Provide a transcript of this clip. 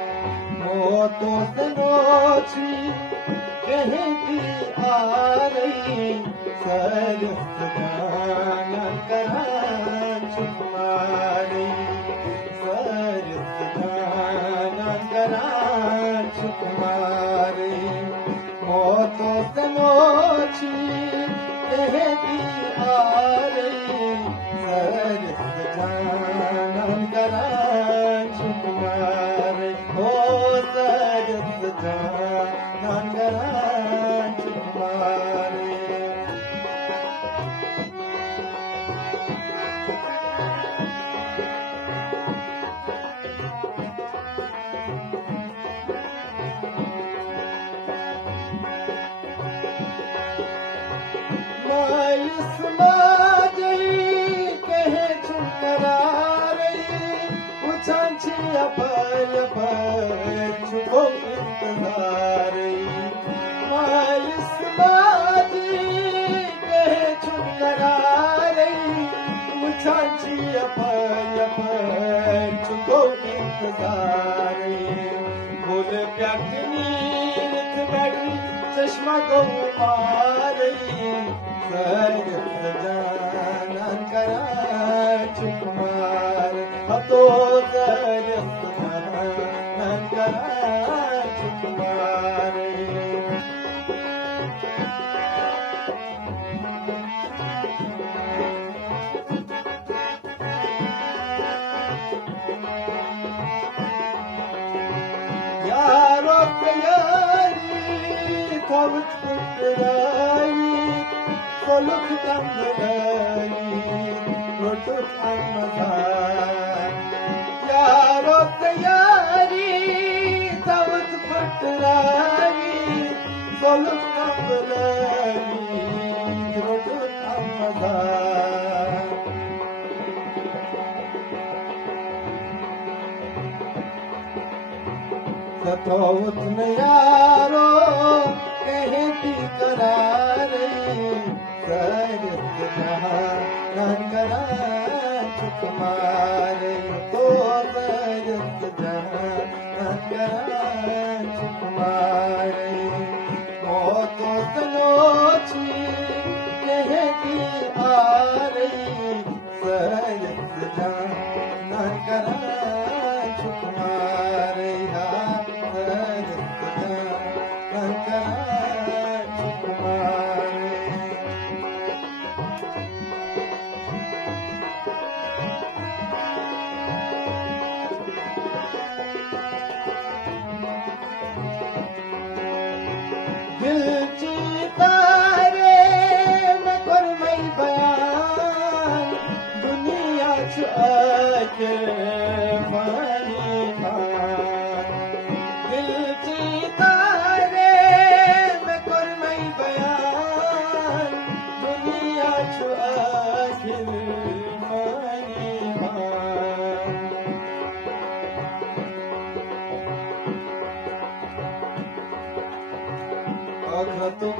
मोतो सनोची कहती आ रही सरस गाना करा छुपारी सरस गाना करा छुपारी मोतो सनोची कहती आ रही सरस गाना करा छुपारी हो सरस गाना करा छुपारी मायूस माजई कहे छुकरा रही पूछांची अपर छुपो इंतजार मायूस माजी कहे छुकरा रही पूछांची अपर छुपो इंतजार बोल प्याकनी नित बैठी चश्मा को मारई सरस जाना करा छुपार तो सरस जाना करा छुपार यारो प्यारी थवत पुतराई कोलुक तंगराई रोटुक अमदार यारो प्यारी थवत पुतराई कोलुक तंगराई रोटुक अमदार सतोवत न यारो कहती करार सरस जाना करा छुपारे तो सरस जाना करा छुपारे मोतो सनोची कहती आ रही सरस जाना करा छुपारे सरस जाना करा छुपारे दिल जीता रे मैं कुर्मई बयान दुनिया आके मानी खान दिल जीता रे मैं कुर्मई बयान दुनिया आके मानी खान अगर तुम